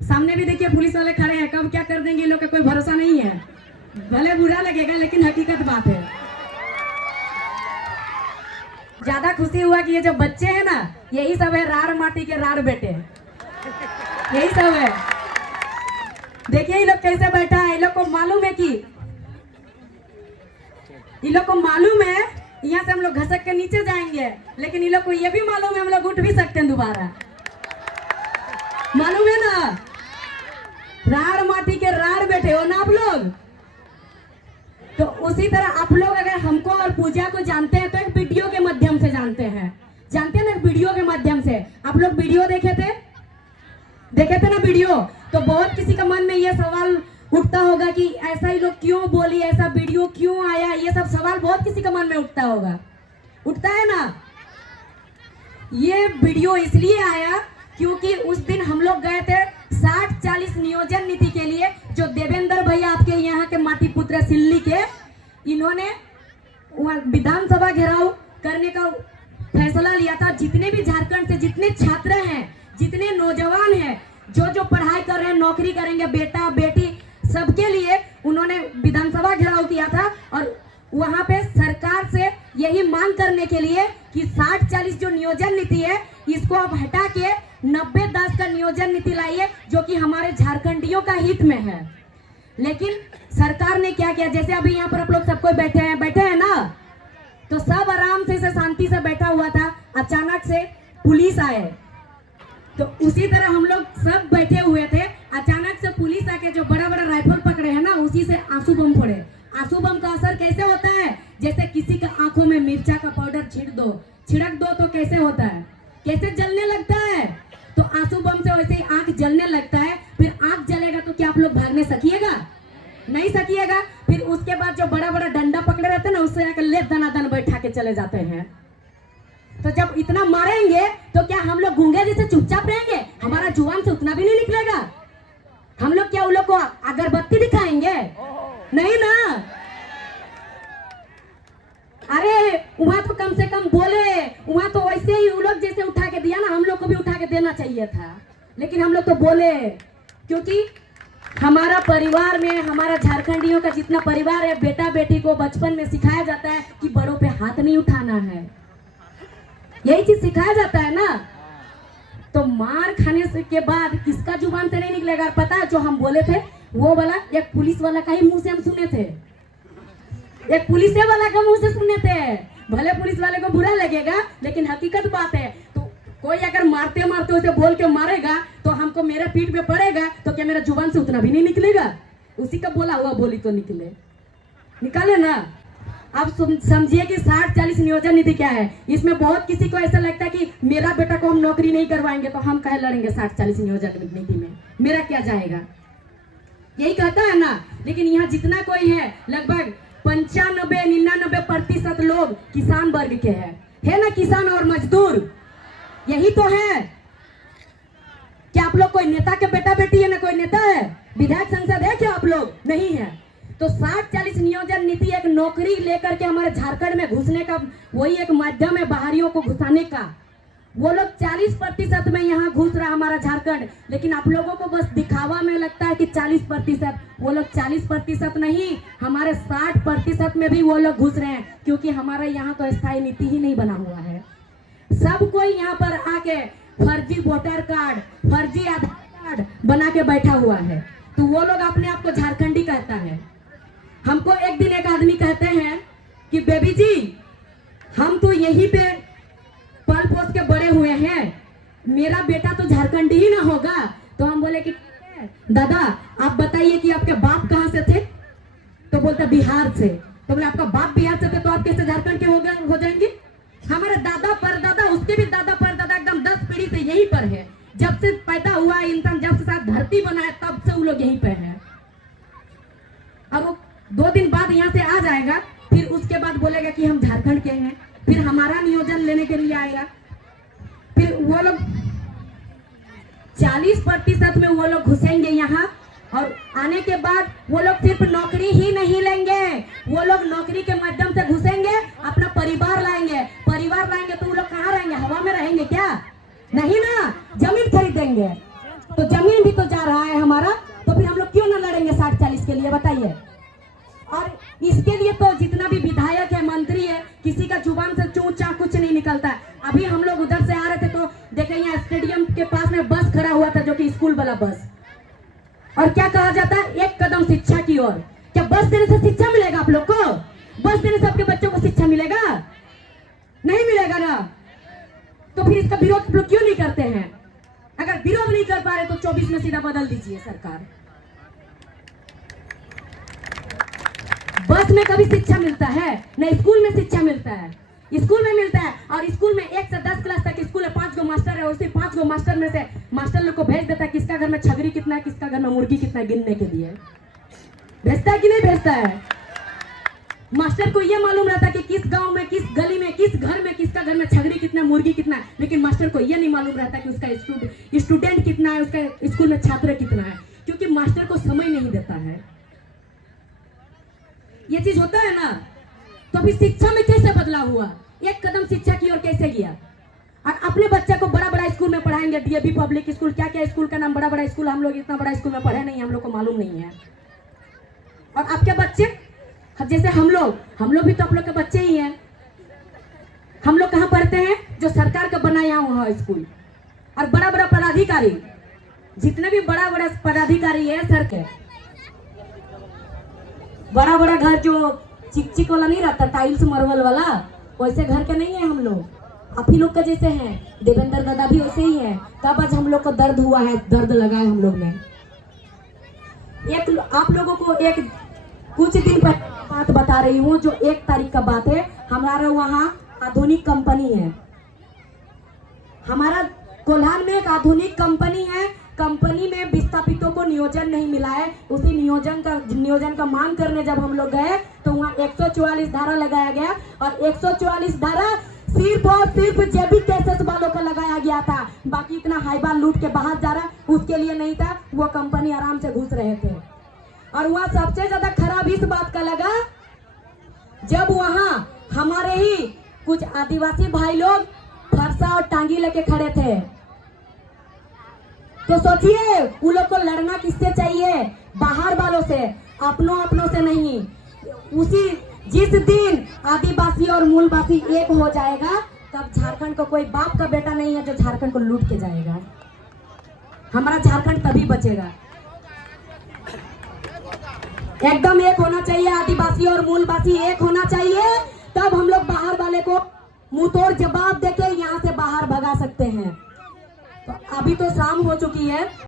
सामने भी देखिए पुलिस वाले खड़े हैं, कब क्या कर देंगे लोग का कोई भरोसा नहीं है। भले बुरा लगेगा लेकिन हकीकत बात है। ज्यादा खुशी हुआ कि ये जो बच्चे हैं ना, यही सब है रार माटी के रार बेटे, यही सब है। देखिए ये लोग कैसे बैठा है। ये लोग को मालूम है कि यहाँ से हम लोग घसक के नीचे जाएंगे, लेकिन ये लोग को ये भी मालूम है हम लोग उठ भी सकते हैं दोबारा। मालूम है ना, रार माटी के रार बैठे हो ना आप लोग। तो उसी तरह आप लोग अगर हमको और पूजा को जानते हैं तो एक वीडियो के माध्यम से जानते हैं ना, वीडियो के माध्यम से। आप लोग वीडियो देखे थे ना वीडियो, तो बहुत किसी का मन में ये सवाल उठता होगा कि ऐसा ही लोग क्यों बोली, ऐसा वीडियो क्यों आया, ये सब सवाल बहुत किसी का मन में उठता है ना। ये वीडियो इसलिए आया क्योंकि उस दिन हम लोग गए थे 60-40 नियोजन नीति के लिए, जो देवेंद्र भैया आपके यहाँ के माटी पुत्र सिल्ली के, इन्होंने विधानसभा घेराव करने का फैसला लिया था। जितने भी झारखंड से जितने छात्र हैं, जितने नौजवान हैं, जो पढ़ाई कर रहे हैं, नौकरी करेंगे, बेटा बेटी सबके लिए उन्होंने विधानसभा घेराव किया था। और वहां पे सरकार से यही मांग करने के लिए कि 60-40 जो नियोजन नीति है इसको अब हटा के 90-10 का नियोजन नीति लाइए, जो कि हमारे झारखंडियों का हित में है। लेकिन सरकार ने क्या किया, जैसे अभी यहाँ पर आप लोग सब कोई बैठे हैं ना, तो सब आराम से शांति से बैठा हुआ था। अचानक से पुलिस आए, तो उसी तरह हम लोग सब बैठे हुए थे। अचानक से पुलिस आके जो बड़ा बड़ा राइफल पकड़े हैं ना, उसी से आंसू बम फोड़े। आंसू बम का असर कैसे होता है, जैसे किसी का आंखों में मिर्चा का पाउडर छिड़क दो तो कैसे होता है, कैसे जलने लगता है। तो आंसू बम से वैसे ही आंख जलने लगता है। फिर आंख जलेगा तो क्या आप लोग भागने सकिएगा? नहीं सकिएगा। फिर उसके बाद जो बड़ा बड़ा डंडा पकड़े रहते हैं ना, उससे आकर ले दनादन बैठा के चले जाते हैं। तो जब इतना मारेंगे तो क्या हम लोग गूंगे जैसे चुपचाप रहेंगे? हमारा जुबान से उतना भी नहीं निकलेगा। हम लोग क्या उन लोग को अगरबत्ती दिखाएंगे? नहीं ना। अरे वहां तो कम से कम बोले, वहां तो वैसे ही उन लोग जैसे उठा के दिया ना, हम लोग को भी उठा के देना चाहिए था। लेकिन हम लोग तो बोले, क्योंकि हमारा परिवार में, हमारा झारखंडियों का जितना परिवार है, बेटा बेटी को बचपन में सिखाया जाता है कि बड़ों पे हाथ नहीं उठाना है। यही चीज सिखाया जाता है ना। तो मार खाने से के बाद किसका जुबान से नहीं निकलेगा? पता है जो हम बोले थे वो वाला एक पुलिस वाला का ही मुंह से हम सुने थे, एक पुलिस वाला का मुंह से सुने थे। भले पुलिस वाले को बुरा लगेगा लेकिन हकीकत बात है। तो कोई अगर मारते मारते उसे बोल के मारेगा तो हमको मेरे पीठ पे पड़ेगा, तो क्या मेरा जुबान से उतना भी नहीं निकलेगा? उसी का बोला हुआ बोली तो निकाले ना। अब समझिए कि 60-40 नियोजन नीति क्या है। इसमें बहुत किसी को ऐसा लगता है कि मेरा बेटा को हम नौकरी नहीं करवाएंगे तो हम कहे लड़ेंगे 60-40 नियोजन नीति में, मेरा क्या जाएगा, यही कहता है ना। लेकिन यहाँ जितना कोई है, लगभग 95-99% लोग किसान वर्ग के है ना, किसान और मजदूर, यही तो है। क्या आप लोग कोई नेता के बेटा बेटी है? ना कोई नेता है, विधायक संसद है क्या आप लोग? नहीं है। तो 60-40 नियोजन नीति एक नौकरी लेकर के हमारे झारखंड में घुसने का वही एक माध्यम है, बाहरियों को घुसाने का। वो लोग 40% में यहाँ घुस रहा हमारा झारखंड, लेकिन आप लोगों को बस दिखावा में लगता है कि 40%। वो लोग 40% नहीं, हमारे 60% में भी वो लोग घुस रहे हैं, क्योंकि हमारे यहाँ तो स्थायी नीति ही नहीं बना हुआ है। सब कोई यहाँ पर आके फर्जी वोटर कार्ड, फर्जी आधार कार्ड बना के बैठा हुआ है। तो वो लोग अपने आप को झारखंडी कहता है। हमको एक दिन एक आदमी कहते हैं कि बेबी जी, हम तो यहीं पे पल पोस के बड़े हुए हैं, मेरा बेटा तो झारखंडी ही ना होगा। तो हम बोले कि दादा आप बताइए कि आपके बाप कहाँ से थे? तो बोलते बिहार से। तो बोले आपका बाप बिहार से थे तो आप कैसे झारखंड के हो जाएंगे? हमारे दादा परदादा, उसके भी दादा परदादा एकदम 10 पीढ़ी से यहीं पर है। जब से पैदा हुआ इंसान, जब से साथ धरती बना है, तब से वो लोग यहीं पे है। और वो 2 दिन बाद यहाँ से आ जाएगा, फिर उसके बाद बोलेगा कि हम झारखंड के हैं, फिर हमारा नियोजन लेने के लिए आएगा। फिर वो लोग 40% में वो लोग घुसेंगे यहाँ, और आने के बाद वो लोग सिर्फ नौकरी ही नहीं लेंगे, वो लोग नौकरी के माध्यम से घुसेंगे, अपना परिवार लाएंगे। परिवार लाएंगे तो वो लोग कहाँ रहेंगे? हवा में रहेंगे क्या? नहीं ना, जमीन खरीदेंगे। तो जमीन भी तो जा रहा है हमारा, तो फिर हम लोग क्यों ना लड़ेंगे 60-40 के लिए, बताइए। और इसके लिए तो जितना भी विधायक है, मंत्री है, किसी का जुबान से चू चा कुछ नहीं निकलता है। अभी हम लोग उधर से आ रहे थे तो देखे यहाँ स्टेडियम के पास में बस खड़ा हुआ था, जो कि स्कूल वाला बस। और क्या कहा जाता है, एक कदम शिक्षा की ओर। क्या बस देने से शिक्षा मिलेगा आप लोग को? बस देने से आपके बच्चों को शिक्षा मिलेगा? नहीं मिलेगा ना। तो फिर इसका विरोध आप लोग क्यों नहीं करते हैं? अगर विरोध नहीं कर पा रहे तो 24 में सीधा बदल दीजिए सरकार। बस में कभी शिक्षा मिलता है? नहीं, स्कूल में शिक्षा मिलता है, स्कूल में मिलता है। और स्कूल में 1 से 10 क्लास तक स्कूल है, 5 गो मास्टर है, और उसी 5 गो मास्टर में से मास्टर लोग को भेज देता है किसका घर में छगरी कितना है, किसका घर में मुर्गी कितना है, गिनने के लिए भेजता है कि नहीं भेजता है? मास्टर को यह मालूम रहता है कि किस गांव में, किस गली में, किस घर में, किसका घर में छगरी कितना, मुर्गी कितना है, लेकिन मास्टर को यह नहीं मालूम रहता कि उसका स्टूडेंट कितना है, उसका स्कूल में छात्र कितना है, क्योंकि मास्टर को समय नहीं देता है। ये चीज होता है ना। तो फिर शिक्षा में कैसे बदलाव हुआ? एक कदम शिक्षा की ओर कैसे गया? और अपने बच्चे को बड़ा बड़ा स्कूल में पढ़ाएंगे, डीएवी पब्लिक स्कूल, क्या क्या स्कूल का नाम, बड़ा बड़ा स्कूल। हम लोग इतना बड़ा स्कूल में पढ़े नहीं, हम लोग को मालूम नहीं है। और आपके बच्चे जैसे हम लोग भी तो आप लोग के बच्चे ही हैं। हम लोग कहाँ पढ़ते हैं? जो सरकार का बनाया हुआ है स्कूल। और बड़ा बड़ा पदाधिकारी, जितने भी बड़ा बड़ा पदाधिकारी है सर के, बड़ा बड़ा घर जो चिक चिक वाला नहीं रहता, टाइल्स मार्बल वाला, वैसे घर के नहीं है हम लोग। आप ही लोग का जैसे हैं, देवेंद्र दादा भी वैसे ही है। तब आज हम लोग को दर्द हुआ है, दर्द लगा है हम लोग में। आप लोगों को एक कुछ दिन पहले बात बता रही हूँ, जो 1 तारीख का बात है। हमारा वहाँ आधुनिक कंपनी है, हमारा कोल्हान में एक आधुनिक कंपनी है। कंपनी में विस्थापितों को नियोजन नहीं मिला है। उसी नियोजन का मांग करने जब हम लोग गए तो वहाँ 144 धारा लगाया गया, और 144 धारा सिर्फ और सिर्फ जेबी केसेस वालों को लगाया गया था। बाकी इतना हाईबार लूट के बाहर जा रहा उसके लिए नहीं था। वो कंपनी आराम से घुस रहे थे। और वहाँ सबसे ज्यादा खराब इस बात का लगा, जब वहाँ हमारे ही कुछ आदिवासी भाई लोग फरसा और टांगी लेके खड़े थे। तो सोचिए उन लोग को लड़ना किससे चाहिए? बाहर वालों से, अपनों से नहीं। जिस दिन आदिवासी और मूलवासी एक हो जाएगा, तब झारखंड को कोई बाप का बेटा नहीं है जो झारखंड को लूट के जाएगा। हमारा झारखंड तभी बचेगा। एकदम एक होना चाहिए, आदिवासी और मूलवासी एक होना चाहिए, तब हम लोग बाहर वाले को मुंह तोड़ जवाब देके यहाँ से बाहर भगा सकते हैं। तो अभी तो शाम हो चुकी है।